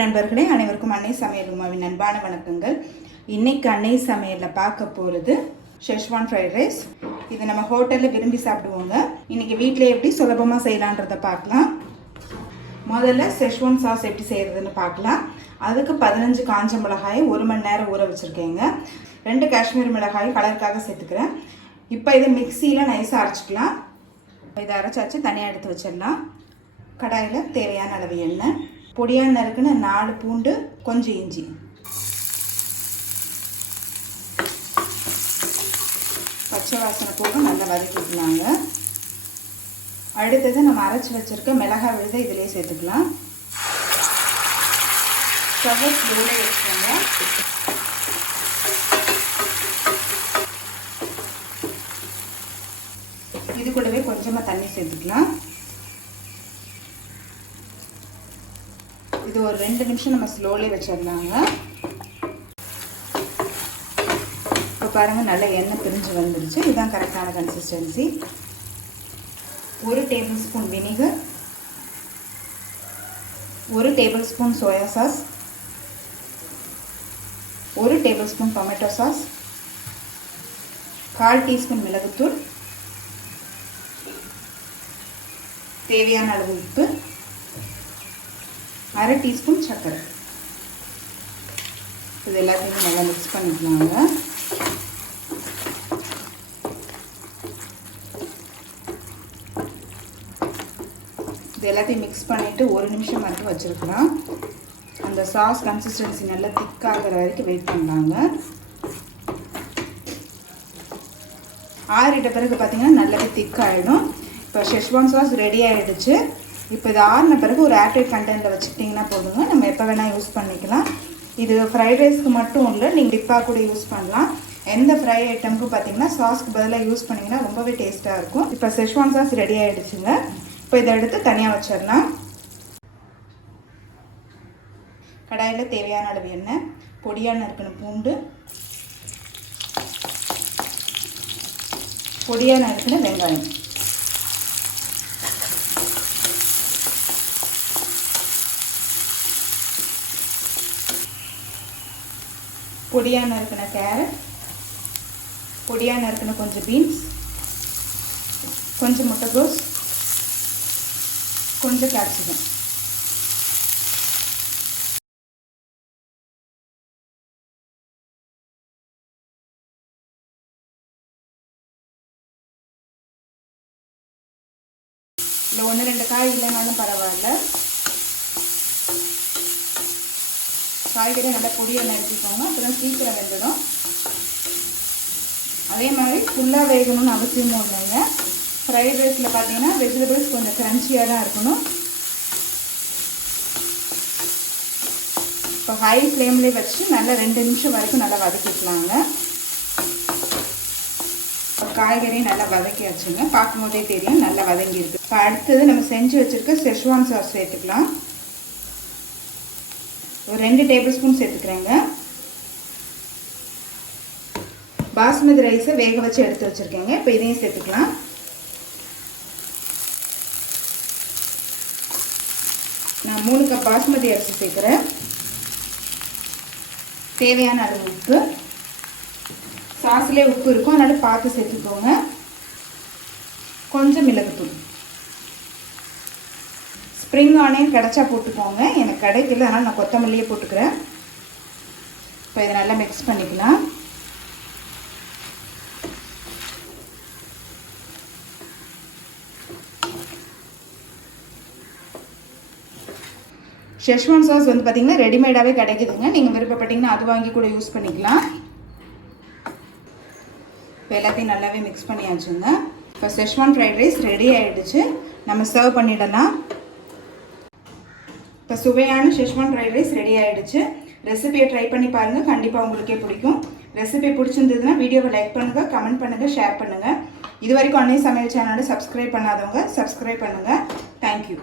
நண்பர்களே, அனைவருக்கும் அன்னை சமையல் உமாவின் அன்பான வணக்கங்கள். இன்னைக்கு அன்னை சமையலில் பார்க்க போகிறது ஷெஸ்வான் ஃப்ரைட் ரைஸ். இது நம்ம ஹோட்டலில் விரும்பி சாப்பிடுவோங்க. இன்னைக்கு வீட்டில் எப்படி சுலபமாக செய்யலான்றதை பார்க்கலாம். முதல்ல ஷெஸ்வான் சாஸ் எப்படி செய்கிறதுன்னு பார்க்கலாம். அதுக்கு 15 காஞ்ச மிளகாயை 1 மணி நேரம் ஊற வச்சுருக்கேங்க. 2 காஷ்மீர் மிளகாய் கலருக்காக சேர்த்துக்கிறேன். இப்போ இதை மிக்சியில் நைஸாக அரைச்சிக்கலாம். இதை அரைச்சாச்சு தனியாக எடுத்து வச்சிடலாம். கடாயில் தேவையான அளவு எண்ணெய், பொடியாக நறுக்குன்னு 4 பூண்டு, கொஞ்சம் இஞ்சி, பச்சை வாசனை போக நல்லா வதக்கிக்கலாங்க. அடுத்தது நம்ம அரைச்சி வச்சுருக்க மிளகாய் விழுதை இதிலே சேர்த்துக்கலாம். ஸ்டவ்வை ஸ்லோவில் வச்சுக்கோங்க. இது கூடவே கொஞ்சமாக தண்ணி சேர்த்துக்கலாம். இது ஒரு 2 நிமிஷம் நம்ம ஸ்லோலி வச்சிடலாங்க. இப்போ பாருங்கள், நல்ல எண்ணெய் பிரிஞ்சு வந்துடுச்சு. இதுதான் கரெக்டான consistency. 1 table spoon vinegar, 1 table spoon soya sauce, 1 table spoon tomato sauce, 1/4 teaspoon மிளகுத்தூள், தேவையான அளவு உப்பு, 1/2 டீஸ்பூன் சர்க்கரை. இது எல்லாத்தையும் நல்லா மிக்ஸ் பண்ணிக்கலாங்க. இது எல்லாத்தையும் மிக்ஸ் பண்ணிவிட்டு 1 நிமிஷம் மட்டும் வச்சுருக்கலாம். அந்த சாஸ் கன்சிஸ்டன்சி நல்லா திக்காகிற வரைக்கும் வெயிட் பண்ணலாங்க. ஆறிட்ட பிறகு பார்த்திங்கன்னா நல்லாவே திக்காகிடும். இப்போ ஷெஸ்வான் சாஸ் ரெடி ஆகிடுச்சு. இப்போ இது ஆறின பிறகு ஒரு ஏர்டைட் கண்டெய்னரில் வச்சுக்கிட்டிங்கன்னா போதுங்க. நம்ம எப்போ வேணால் யூஸ் பண்ணிக்கலாம். இது ஃப்ரைட் ரைஸ்க்கு மட்டும் இல்லை, நீங்கள் டிப்பாக கூட யூஸ் பண்ணலாம். எந்த ஃப்ரை ஐட்டமுக்கும் பார்த்தீங்கன்னா சாஸ்க்கு பதிலாக யூஸ் பண்ணிங்கன்னா ரொம்பவே டேஸ்ட்டாக இருக்கும். இப்போ ஷெஸ்வான் சாஸ் ரெடி ஆகிடுச்சுங்க. இப்போ இதை எடுத்து தனியாக வச்சிடலாம். கடாயில் தேவையான அளவு எண்ணெய், பொடியாக நறுக்கின பூண்டு, பொடியாக நறுக்கின வெங்காயம், பொடியாக நறுக்கின கேரட், பொடியாக நறுக்கின கொஞ்சம் பீன்ஸ், கொஞ்சம் முட்டைகோஸ், கொஞ்சம் கேப்சிகம், இல்லை 1-2 காய் இல்லைனாலும் பரவாயில்ல. காய்கறி நல்லா பொடியாக நறுக்கிக்கோங்க, அப்போ தான் சீக்கிரம் வெந்துடும். அதே மாதிரி ஃபுல்லாக வேகணும்னு அவசியமும் இல்லைங்க. ஃப்ரைட் ரைஸில் பார்த்தீங்கன்னா வெஜிடபிள்ஸ் கொஞ்சம் க்ரன்ச்சியாக தான் இருக்கணும். இப்போ ஹை ஃப்ளேம்லேயே வச்சு நல்லா 2 நிமிஷம் வரைக்கும் நல்லா வதக்கிக்கலாங்க. காய்கறி நல்லா வதக்கியாச்சுங்க. பார்க்கும்போதே தெரியும் நல்லா வதங்கியிருக்கு. இப்போ அடுத்தது நம்ம செஞ்சு வச்சுருக்க ஷெஸ்வான் சாஸ் சேர்த்துக்கலாம். ஒரு 2 டேபிள் ஸ்பூன் சேர்த்துக்கிறேங்க. பாஸ்மதி ரைஸை வேக வச்சு எடுத்து வச்சுருக்கேங்க. இப்போ இதையும் சேர்த்துக்கலாம். நான் 3 கப் பாஸ்மதி அரிசி சேர்க்குறேன். தேவையான அளவு உப்பு, சாஸ்லேயே உப்பு இருக்கும், அதனால் பார்த்து சேர்த்துக்கோங்க. கொஞ்சம் மிளகுத்தூள், ஸ்ப்ரிங் ஆனியன் கிடச்சா போட்டுக்கோங்க. எனக்கு கிடைக்கல, அதனால் நான் கொத்தமல்லியே போட்டுக்கிறேன். இப்போ இதை நல்லா மிக்ஸ் பண்ணிக்கலாம். ஷெஸ்வான் சாஸ் வந்து பார்த்திங்கன்னா ரெடிமேடாகவே கிடைக்குதுங்க. நீங்கள் விருப்பப்பட்டீங்கன்னா அது வாங்கி கூட யூஸ் பண்ணிக்கலாம். இப்போ எல்லாத்தையும் நல்லாவே மிக்ஸ் பண்ணியாச்சுங்க. இப்போ ஷெஸ்வான் ஃப்ரைட் ரைஸ் ரெடி ஆகிடுச்சு. நம்ம சர்வ் பண்ணிடலாம். இப்போ சுவையான ஷெஸ்வான் ஃப்ரைட் ரைஸ் ரெடி ஆகிடுச்சு. ரெசிபியை ட்ரை பண்ணி பாருங்கள், கண்டிப்பாக உங்களுக்கே பிடிக்கும். ரெசிபி பிடிச்சிருந்ததுன்னா வீடியோவை லைக் பண்ணுங்கள், கமெண்ட் பண்ணுங்கள், ஷேர் பண்ணுங்கள். இது வரைக்கும் அன்னை சமையல் சேனலை சப்ஸ்கிரைப் பண்ணாதவங்க சப்ஸ்கிரைப் பண்ணுங்கள். தேங்க்யூ.